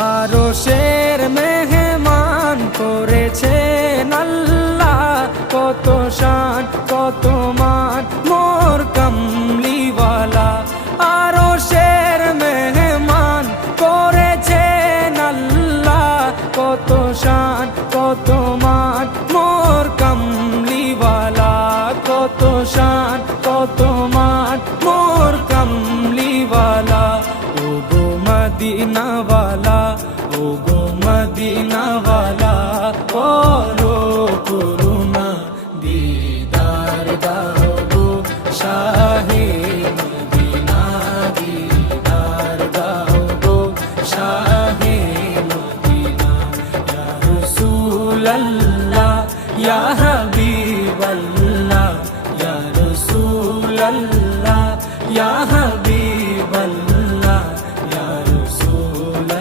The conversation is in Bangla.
আরশের মেহমান করেছেন আল্লাহ, কত শান কত মান মোর কামলিওয়ালা। আরশের মেহমান করেছেন আল্লাহ, কত শান কত মান মোর কামলিওয়ালা, কত শান কত মান মোর কামলিওয়ালা। ও গো মদিনাওয়ালা, ও গো মদিনাওয়ালা, করো